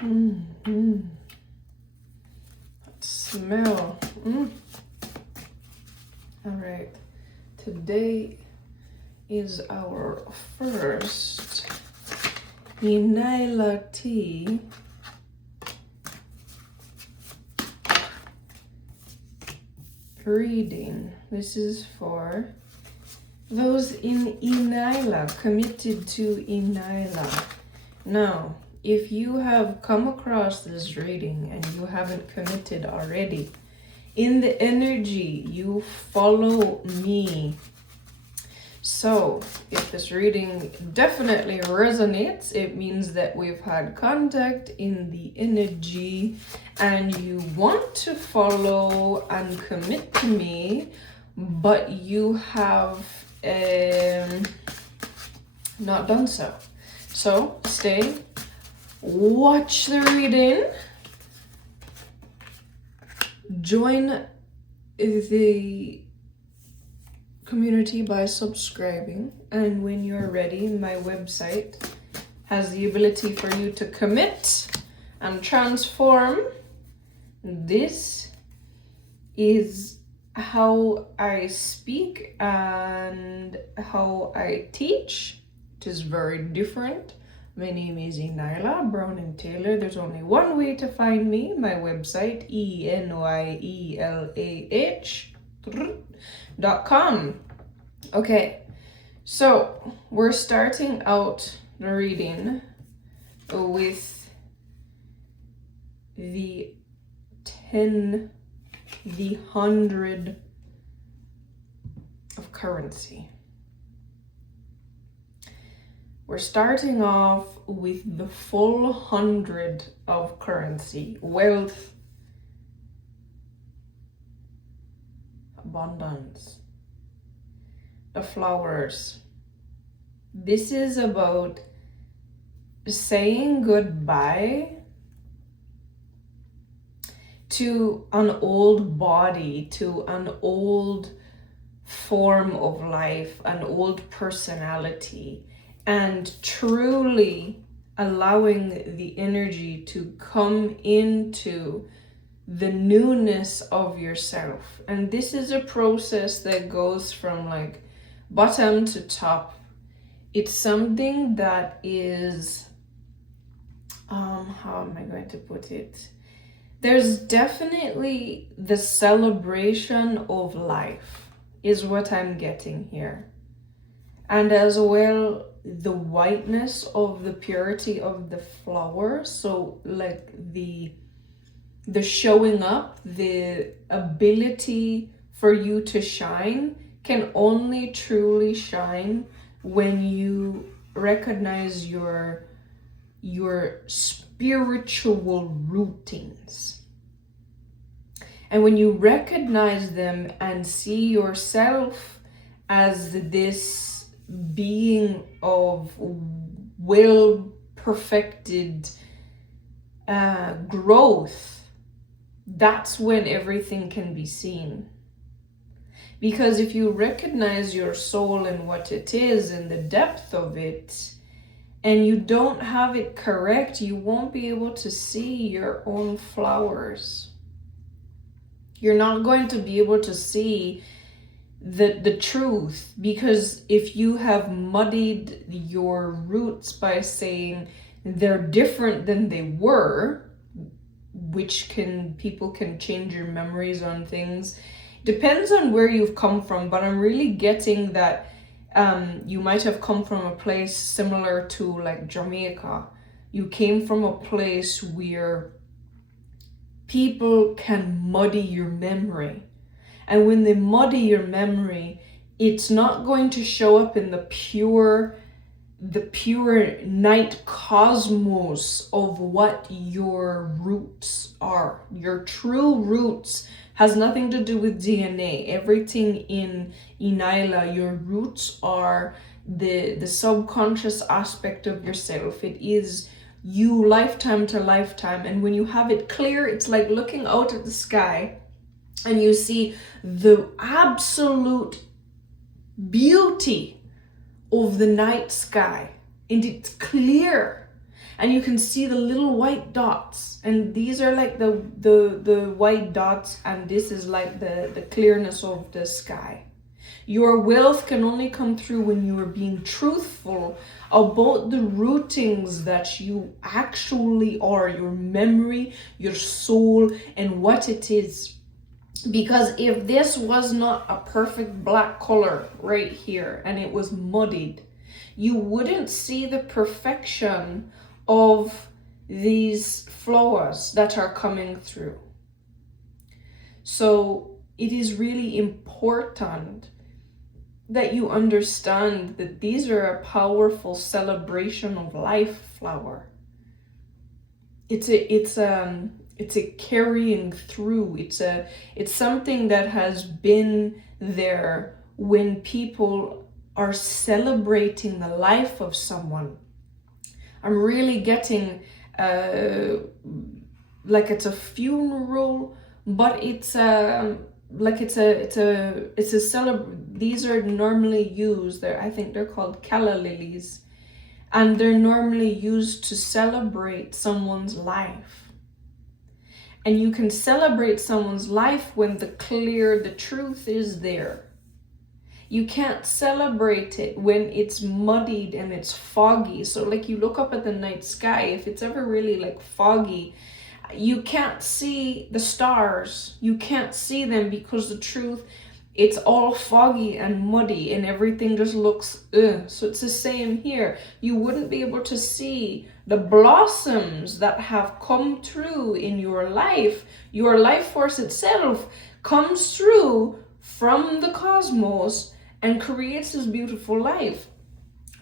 That smell. All right. Today is our first ENYELAH tea reading. This is for those in ENYELAH, committed to ENYELAH. Now, if you have come across this reading and you haven't committed already, in the energy, you follow me. So, if this reading definitely resonates, it means that we've had contact in the energy and you want to follow and commit to me, but you have not done so. So, stay, watch the reading, join the community by subscribing, and when you're ready, my website has the ability for you to commit and transform. This is how I speak and how I teach. It is very different. My name is ENYELAH Brown and Taylor. There's only one way to find me, my website, ENYELAH.com. Okay, so we're starting out the reading with the 100 of currency. We're starting off with the full 100 of currency, wealth, abundance, the flowers. This is about saying goodbye to an old body, to an old form of life, an old personality, and truly allowing the energy to come into the newness of yourself. And this is a process that goes from like bottom to top. It's something that is, how am I going to put it? There's definitely the celebration of life is what I'm getting here. And as well, the whiteness of the purity of the flower. So like the showing up, the ability for you to shine can only truly shine when you recognize your spiritual routines. And when you recognize them and see yourself as this being of well perfected growth, that's when everything can be seen. Because if you recognize your soul and what it is and the depth of it, and you don't have it correct, you won't be able to see your own flowers. You're not going to be able to see the truth, because if you have muddied your roots by saying they're different than they were, which people can change your memories on things. Depends on where you've come from, but I'm really getting that you might have come from a place similar to like Jamaica. You came from a place where people can muddy your memory. And when they muddy your memory, it's not going to show up in the pure night cosmos of what your roots are. Your true roots has nothing to do with DNA. Everything in ENYELAH, your roots are the subconscious aspect of yourself. It is you lifetime to lifetime. And when you have it clear, it's like looking out at the sky and you see the absolute beauty of the night sky, and it's clear. and you can see the little white dots, and these are like the white dots, and this is like the clearness of the sky. Your wealth can only come through when you are being truthful about the rootings that you actually are, your memory, your soul, and what it is. Because if this was not a perfect black color right here and it was muddied, you wouldn't see the perfection of these flowers that are coming through. So it is really important that you understand that these are a powerful celebration of life flower. It's a carrying through. It's something that has been there when people are celebrating the life of someone. I'm really getting like it's a funeral, but it's a these are normally used there. I think they're called calla lilies, and they're normally used to celebrate someone's life. And you can celebrate someone's life when the truth is there. You can't celebrate it when it's muddied and it's foggy. So like you look up at the night sky, if it's ever really like foggy, you can't see the stars. You can't see them because the truth, it's all foggy and muddy and everything just looks So it's the same here. You wouldn't be able to see the blossoms that have come through in your life. Your life force itself comes through from the cosmos and creates this beautiful life.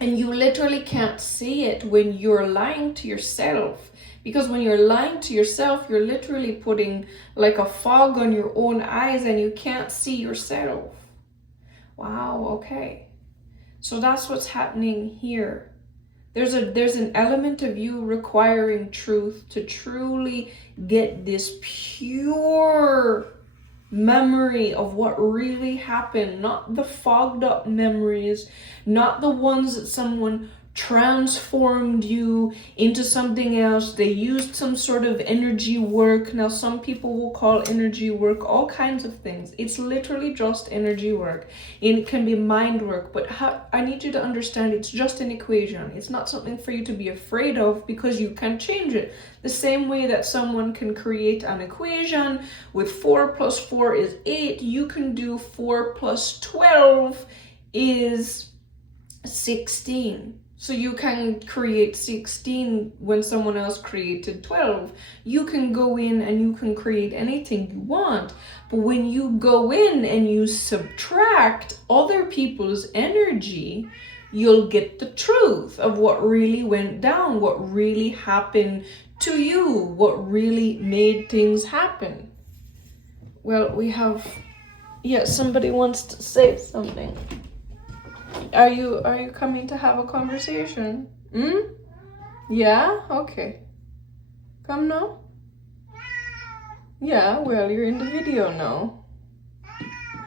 And you literally can't see it when you're lying to yourself. Because when you're lying to yourself, you're literally putting like a fog on your own eyes and you can't see yourself. Wow, okay. So that's what's happening here. There's an element of you requiring truth to truly get this pure memory of what really happened, not the fogged up memories, not the ones that someone transformed you into something else. They used some sort of energy work. Now some people will call energy work all kinds of things. It's literally just energy work, and it can be mind work, but I need you to understand it's just an equation. It's not something for you to be afraid of, because you can change it the same way that someone can create an equation with 4 + 4 is 8. You can do 4 + 12 is 16. So you can create 16 when someone else created 12. You can go in and you can create anything you want. But when you go in and you subtract other people's energy, you'll get the truth of what really went down, what really happened to you, what really made things happen. Well, we have, somebody wants to say something. Are you coming to have a conversation? Yeah? Okay. Come now? Yeah, well, you're in the video now.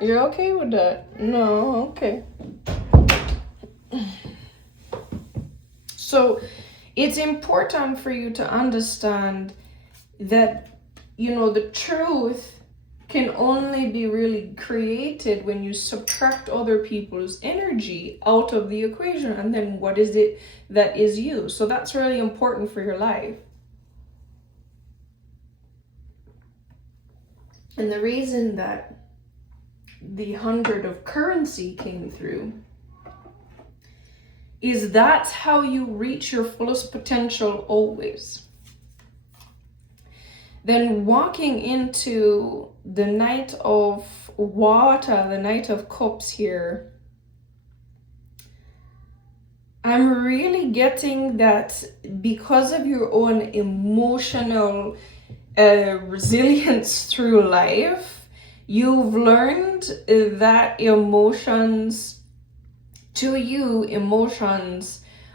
You're okay with that? No, okay. So, it's important for you to understand that, the truth can only be really created when you subtract other people's energy out of the equation, and then what is it that is you. So that's really important for your life. And the reason that the 100 of currency came through is that's how you reach your fullest potential always. Then walking into the Knight of Water, the Knight of Cups here, I'm really getting that because of your own emotional resilience through life, you've learned that emotions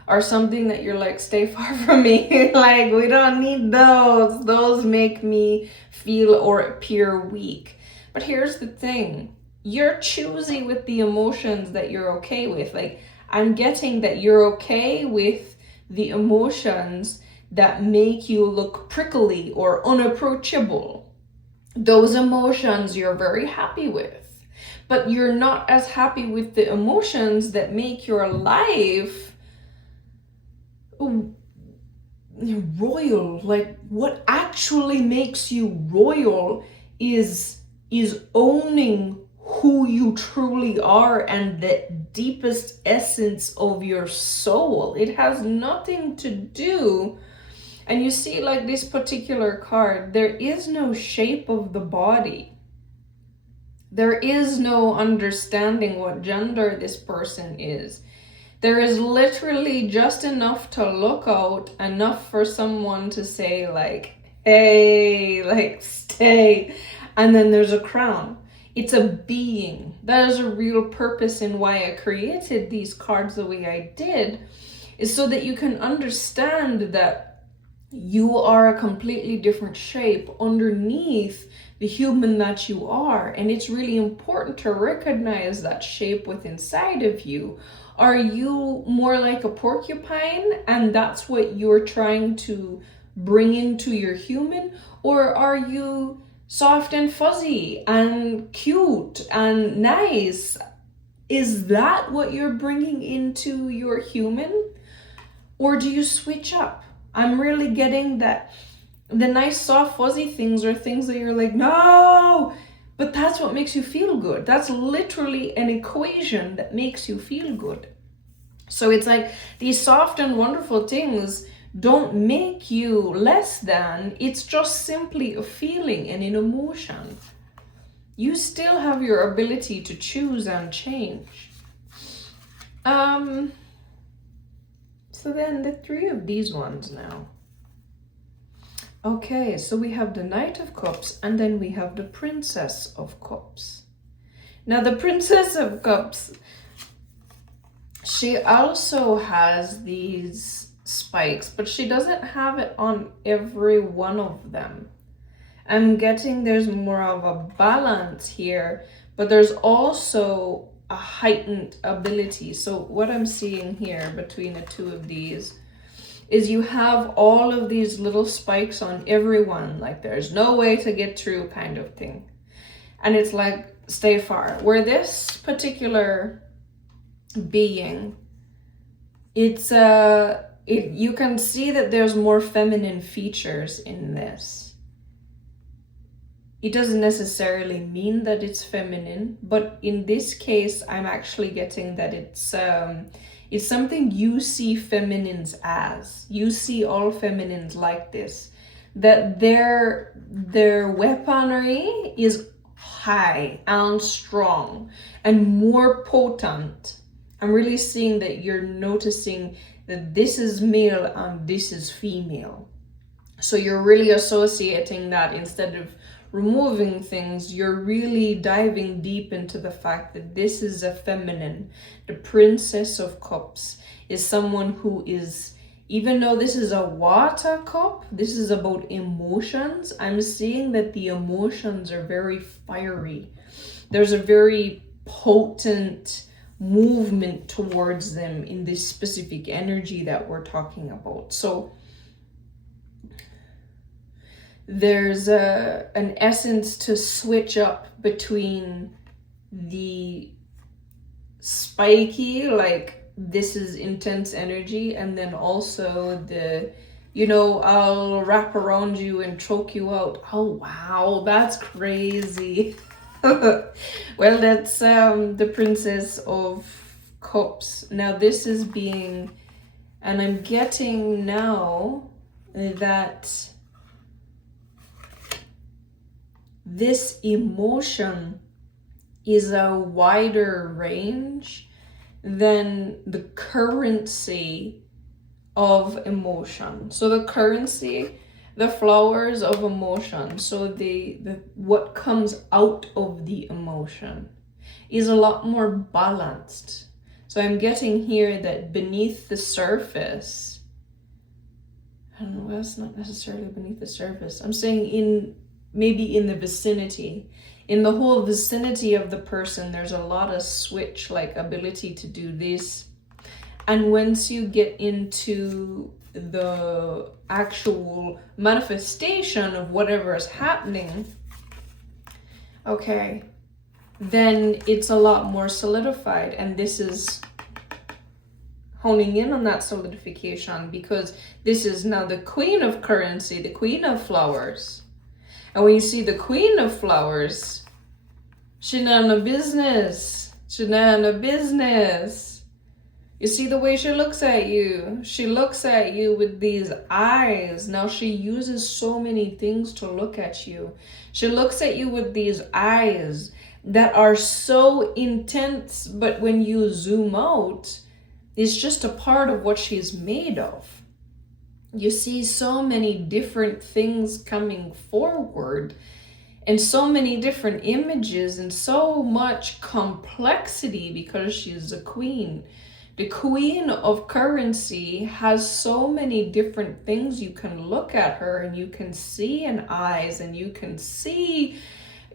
are something that you're like, stay far from me. Like, we don't need those. Those make me feel or appear weak. But here's the thing. You're choosy with the emotions that you're okay with. Like, I'm getting that you're okay with the emotions that make you look prickly or unapproachable. Those emotions you're very happy with, but you're not as happy with the emotions that make your life royal. Like, what actually makes you royal is owning who you truly are and the deepest essence of your soul. It has nothing to do. And you see, like this particular card, there is no shape of the body. There is no understanding what gender this person is. There is literally just enough to look out, enough for someone to say like, hey, like stay. And then there's a crown. It's a being. That is a real purpose in why I created these cards the way I did, is so that you can understand that you are a completely different shape underneath the human that you are. And it's really important to recognize that shape within inside of you. Are you more like a porcupine and that's what you're trying to bring into your human? Or are you soft and fuzzy and cute and nice? Is that what you're bringing into your human? Or do you switch up? I'm really getting that the nice soft fuzzy things are things that you're like, no, but that's what makes you feel good. That's literally an equation that makes you feel good. So it's like these soft and wonderful things don't make you less than. It's just simply a feeling and an emotion. You still have your ability to choose and change. So then the three of these ones now. Okay, so we have the Knight of Cups and then we have the Princess of Cups. Now the Princess of Cups, she also has these spikes, but she doesn't have it on every one of them. I'm getting there's more of a balance here, but there's also a heightened ability. So what I'm seeing here between the two of these is you have all of these little spikes on everyone, like there's no way to get through kind of thing. And it's like, stay far. Where this particular being, it's you can see that there's more feminine features in this. It doesn't necessarily mean that it's feminine, but in this case, I'm actually getting that it's something you see feminines as. You see all feminines like this, that their weaponry is high and strong and more potent. I'm really seeing that you're noticing that this is male and this is female. So you're really associating that. Instead of removing things, you're really diving deep into the fact that this is a feminine. The Princess of Cups is someone who is, even though this is a water cup, this is about emotions. I'm seeing that the emotions are very fiery. There's a very potent movement towards them in this specific energy that we're talking about. So there's an essence to switch up between the spiky, like this is intense energy, and then also the, you know, I'll wrap around you and choke you out. Oh wow, that's crazy. Well, that's the Princess of Cups. Now this is being, and I'm getting now that this emotion is a wider range than the currency of emotion. So the currency, the flowers of emotion, so the what comes out of the emotion is a lot more balanced. So I'm getting here that beneath the surface, I don't know, well, it's not necessarily beneath the surface. I'm saying maybe in the vicinity, in the whole vicinity of the person, there's a lot of switch, like ability to do this. And once you get into the actual manifestation of whatever is happening, okay, then it's a lot more solidified. And this is honing in on that solidification, because this is now the queen of currency, the queen of flowers. And when you see the queen of flowers, she none of business. She none of business. You see the way she looks at you. She looks at you with these eyes. Now she uses so many things to look at you. She looks at you with these eyes that are so intense, but when you zoom out, it's just a part of what she's made of. You see so many different things coming forward, and so many different images, and so much complexity, because she's a queen. The queen of currency has so many different things. You can look at her and you can see in eyes, and you can see,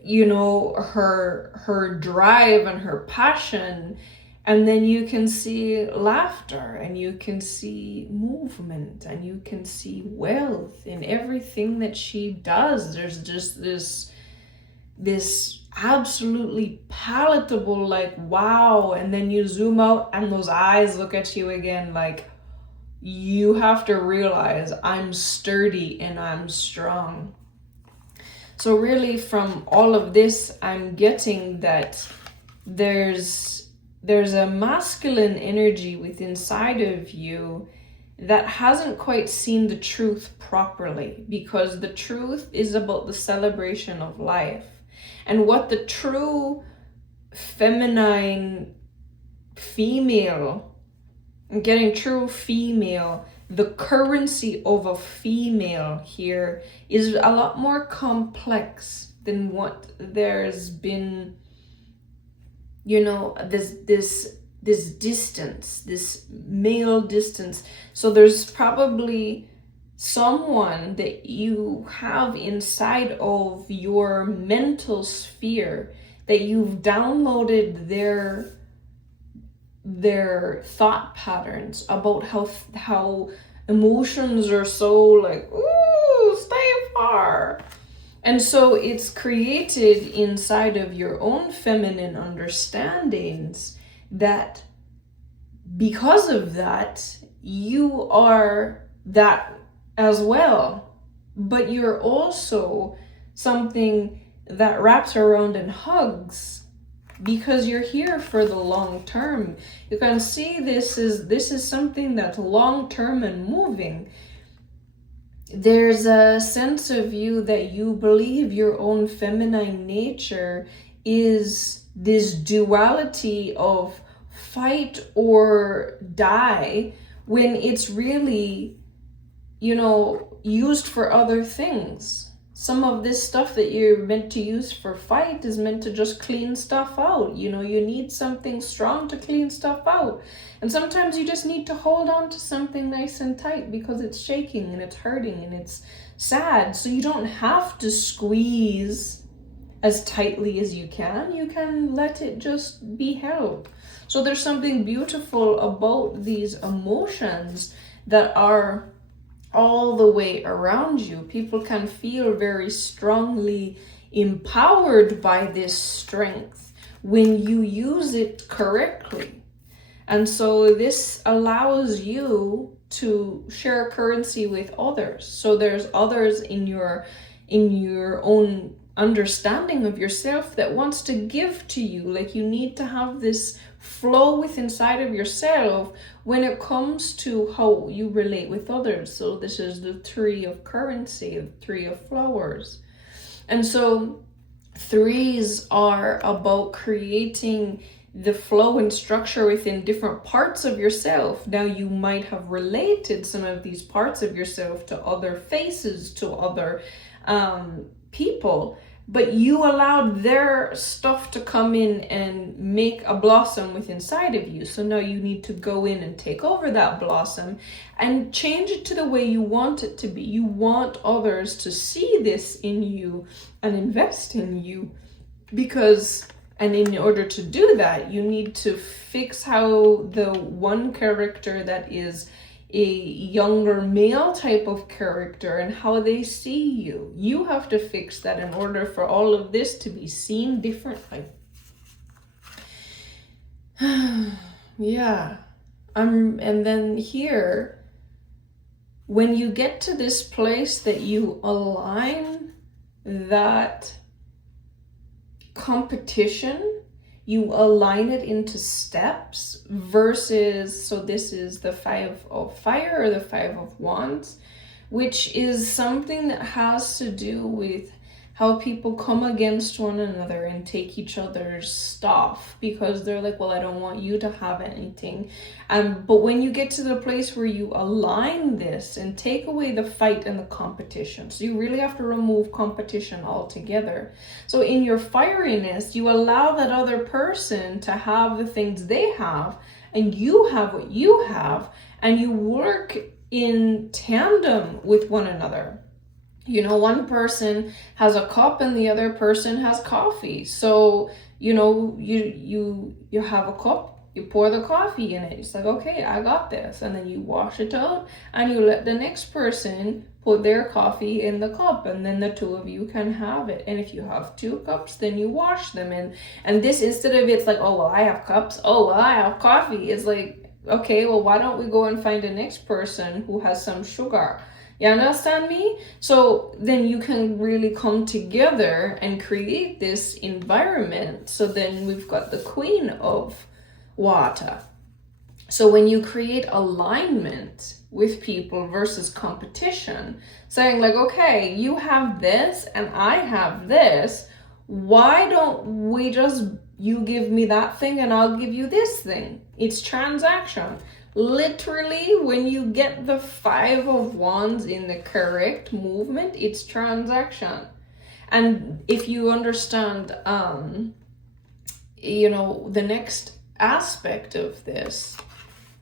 you know, her drive and her passion. And then you can see laughter, and you can see movement, and you can see wealth in everything that she does. There's just this absolutely palatable, like, wow. And then you zoom out and those eyes look at you again, like, you have to realize I'm sturdy and I'm strong. So really from all of this, I'm getting that there's a masculine energy within inside of you that hasn't quite seen the truth properly, because the truth is about the celebration of life. And what the true feminine female, and getting true female, the currency of a female here is a lot more complex than what there's been, you know, this distance, this male distance. So there's probably someone that you have inside of your mental sphere that you've downloaded their thought patterns about how emotions are so like, ooh, stay far. And so it's created inside of your own feminine understandings that because of that, you are that as well. But you're also something that wraps around and hugs, because you're here for the long term. You can see this is something that's long term and moving. There's a sense of you that you believe your own feminine nature is this duality of fight or die, when it's really, you know, used for other things. Some of this stuff that you're meant to use for fight is meant to just clean stuff out. You know, you need something strong to clean stuff out. And sometimes you just need to hold on to something nice and tight because it's shaking and it's hurting and it's sad. So you don't have to squeeze as tightly as you can. You can let it just be held. So there's something beautiful about these emotions that are all the way around you. People can feel very strongly empowered by this strength when you use it correctly. And so this allows you to share currency with others. So there's others in your own understanding of yourself that wants to give to you. Like, you need to have this flow with inside of yourself when it comes to how you relate with others. So this is the three of currency, the three of flowers. And so threes are about creating the flow and structure within different parts of yourself. Now you might have related some of these parts of yourself to other faces, to other people, but you allowed their stuff to come in and make a blossom within inside of you. So now you need to go in and take over that blossom and change it to the way you want it to be. You want others to see this in you and invest in you, because, and in order to do that, you need to fix how the one character that is a younger male type of character and how they see you. You have to fix that in order for all of this to be seen differently. Yeah. And then here, when you get to this place that you align that competition, you align it into steps versus, so this is the 5 of fire or the 5 of wands, which is something that has to do with how people come against one another and take each other's stuff because they're like, well, I don't want you to have anything. But when you get to the place where you align this and take away the fight and the competition, so you really have to remove competition altogether. So in your fieriness, you allow that other person to have the things they have and you have what you have, and you work in tandem with one another. You know, one person has a cup and the other person has coffee. So, you know, you have a cup, you pour the coffee in it. It's like, okay, I got this. And then you wash it out and you let the next person put their coffee in the cup, and then the two of you can have it. And if you have 2 cups, then you wash them. And this, instead of it's like, oh, well, I have cups. Oh, well, I have coffee. It's like, okay, well, why don't we go and find the next person who has some sugar? You understand me? So then you can really come together and create this environment. So then we've got the Queen of Water. So when you create alignment with people versus competition, saying like, okay, you have this and I have this, why don't we just, you give me that thing and I'll give you this thing? It's transaction. Literally, when you get the 5 of wands in the correct movement, it's transaction. And if you understand, you know, the next aspect of this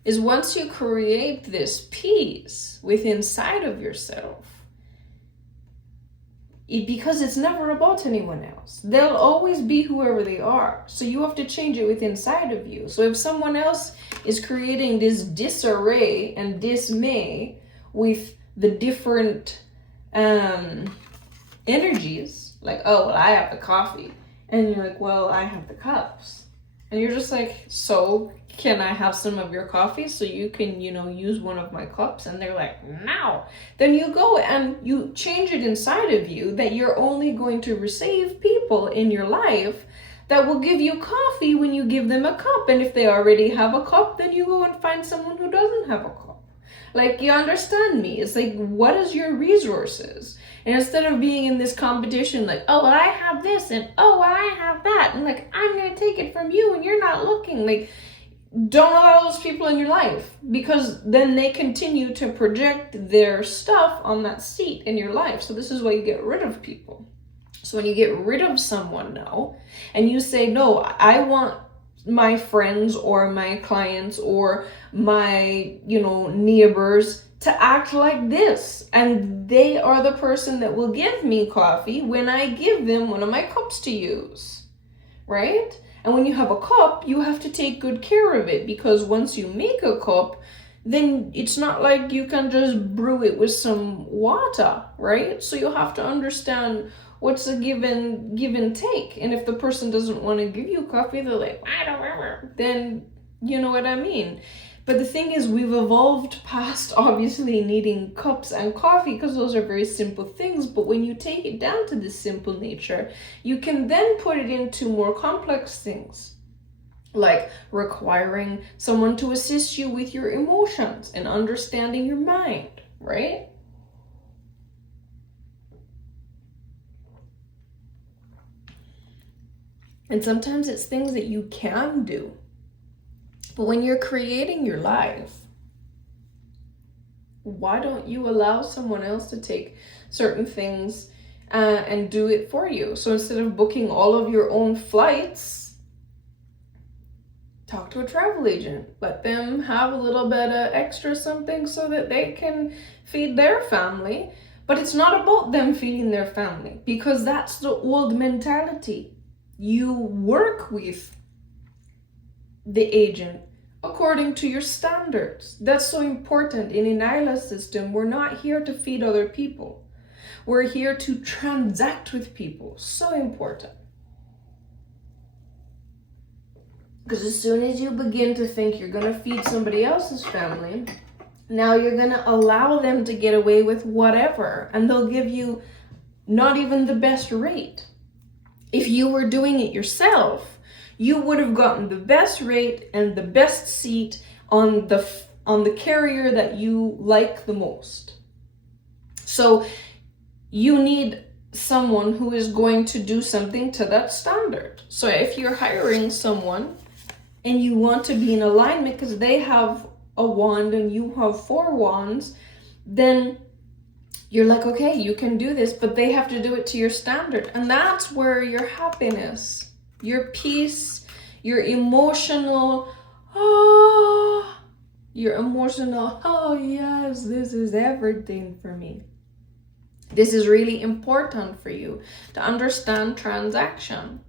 is once you create this peace within inside of yourself, because it's never about anyone else. They'll always be whoever they are. So you have to change it within inside of you. So if someone else is creating this disarray and dismay with the different energies, like, oh, well, I have the coffee. And you're like, well, I have the cups. And you're just like, so can I have some of your coffee so you can, you know, use one of my cups? And they're like, no. Then you go and you change it inside of you that you're only going to receive people in your life that will give you coffee when you give them a cup. And if they already have a cup, then you go and find someone who doesn't have a cup. Like, you understand me? It's like, what is your resources? And instead of being in this competition, like, oh, well, I have this and oh, well, I have that. And like, I'm going to take it from you and you're not looking. Like, don't allow those people in your life, because then they continue to project their stuff on that seat in your life. So this is why you get rid of people. So when you get rid of someone now and you say, no, I want my friends or my clients or my, you know, neighbors to act like this, and they are the person that will give me coffee when I give them one of my cups to use, right? And when you have a cup, you have to take good care of it, because once you make a cup, then it's not like you can just brew it with some water, right? So you have to understand what's a give and take. And if the person doesn't want to give you coffee, they're like, I don't remember. Then you know what I mean. But the thing is, we've evolved past obviously needing cups and coffee, because those are very simple things. But when you take it down to this simple nature, you can then put it into more complex things, like requiring someone to assist you with your emotions and understanding your mind, right? And sometimes it's things that you can do. But when you're creating your life, why don't you allow someone else to take certain things and do it for you? So instead of booking all of your own flights, talk to a travel agent. Let them have a little bit of extra something so that they can feed their family. But it's not about them feeding their family, because that's the old mentality. You work with the agent according to your standards. That's so important. In ENYELAH system, we're not here to feed other people. We're here to transact with people. So important. Because as soon as you begin to think you're going to feed somebody else's family, now you're going to allow them to get away with whatever. And they'll give you not even the best rate. If you were doing it yourself, you would have gotten the best rate and the best seat on the carrier that you like the most. So you need someone who is going to do something to that standard. So if you're hiring someone and you want to be in alignment because they have a wand and you have 4 wands, then you're like, okay, you can do this, but they have to do it to your standard. And that's where your happiness, your peace, your emotional, oh yes, this is everything for me. This is really important for you to understand transaction.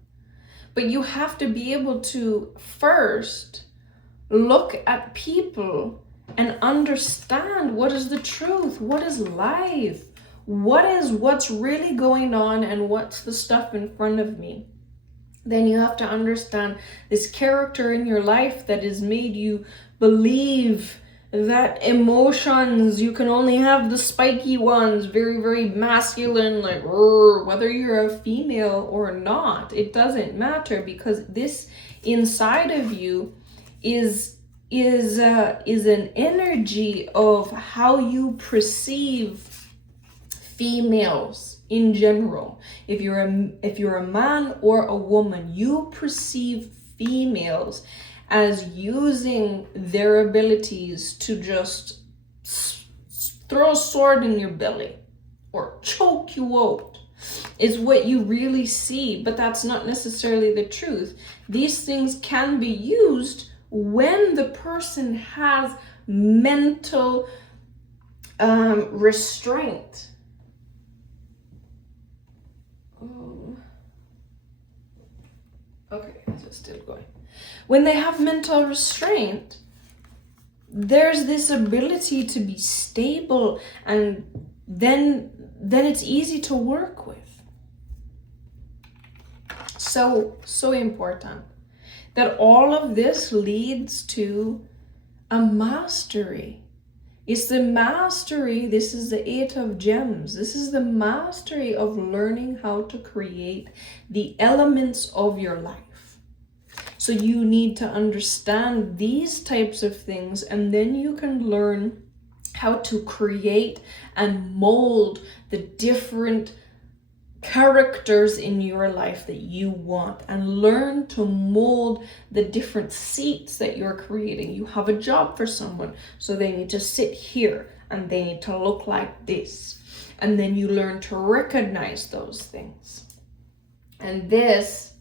But you have to be able to first look at people and understand what is the truth, what is life, what's really going on, and what's the stuff in front of me. Then you have to understand this character in your life that has made you believe that emotions, you can only have the spiky ones, very, very masculine, like whether you're a female or not, it doesn't matter, because this inside of you is an energy of how you perceive females in general. If you're a man or a woman, you perceive females as using their abilities to just throw a sword in your belly or choke you out, is what you really see. But that's not necessarily the truth. These things can be used when the person has mental restraint. Okay, it's still going. When they have mental restraint, there's this ability to be stable, and then it's easy to work with. So important that all of this leads to a mastery. It's the mastery. This is the 8 of gems. This is the mastery of learning how to create the elements of your life. So you need to understand these types of things, and then you can learn how to create and mold the different characters in your life that you want, and learn to mold the different seats that you're creating. You have a job for someone, so they need to sit here and they need to look like this. And then you learn to recognize those things. And this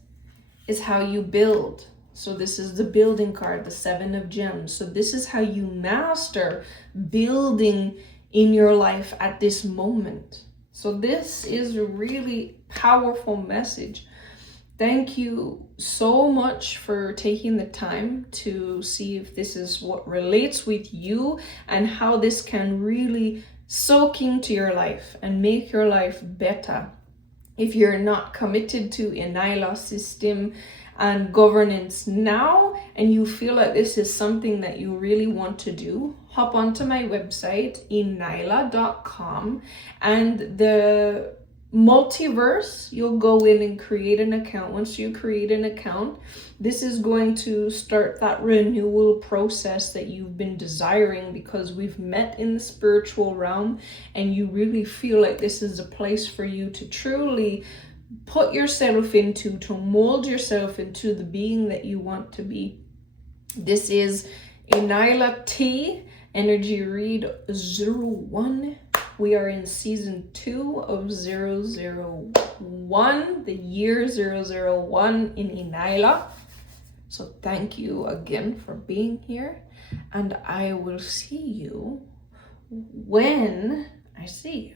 is how you build. So this is the building card, the 7 of gems. So this is how you master building in your life at this moment. So this is a really powerful message. Thank you so much for taking the time to see if this is what relates with you and how this can really soak into your life and make your life better. If you're not committed to ENYELAH system and governance now, and you feel like this is something that you really want to do, hop onto my website, ENYELAH.com, and the multiverse, you'll go in and create an account. Once you create an account, this is going to start that renewal process that you've been desiring, because we've met in the spiritual realm and you really feel like this is a place for you to truly put yourself into, to mold yourself into the being that you want to be. This is ENYELAH Tea Energy Read 01. We are in season 2 of 001, the year 001 in ENYELAH. So thank you again for being here, and I will see you when I see you.